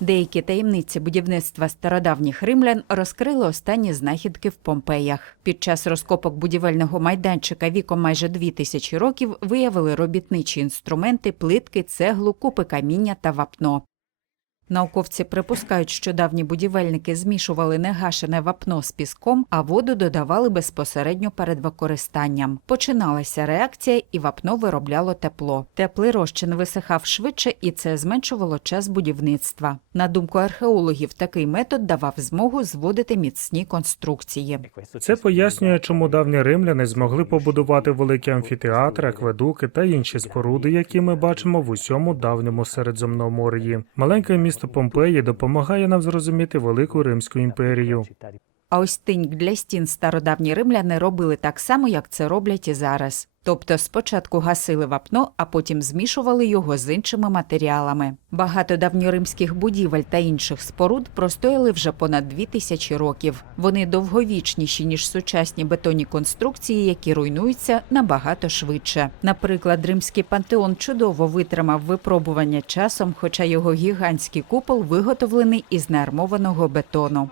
Деякі таємниці будівництва стародавніх римлян розкрили останні знахідки в Помпеях. Під час розкопок будівельного майданчика віком майже дві тисячі років виявили робітничі інструменти, плитки, цеглу, купи каміння та вапно. Науковці припускають, що давні будівельники змішували негашене вапно з піском, а воду додавали безпосередньо перед використанням. Починалася реакція, і вапно виробляло тепло. Теплий розчин висихав швидше, і це зменшувало час будівництва. На думку археологів, такий метод давав змогу зводити міцні конструкції. Це пояснює, чому давні римляни змогли побудувати великі амфітеатри, акведуки та інші споруди, які ми бачимо в усьому давньому середземномор'ї. Маленьке місто місто Помпеї допомагає нам зрозуміти велику Римську імперію. А ось тиньк для стін стародавні римляни робили так само, як це роблять і зараз. Тобто спочатку гасили вапно, а потім змішували його з іншими матеріалами. Багато давньоримських будівель та інших споруд простояли вже понад дві тисячі років. Вони довговічніші ніж сучасні бетонні конструкції, які руйнуються набагато швидше. Наприклад, римський пантеон чудово витримав випробування часом, хоча його гігантський купол виготовлений із неармованого бетону.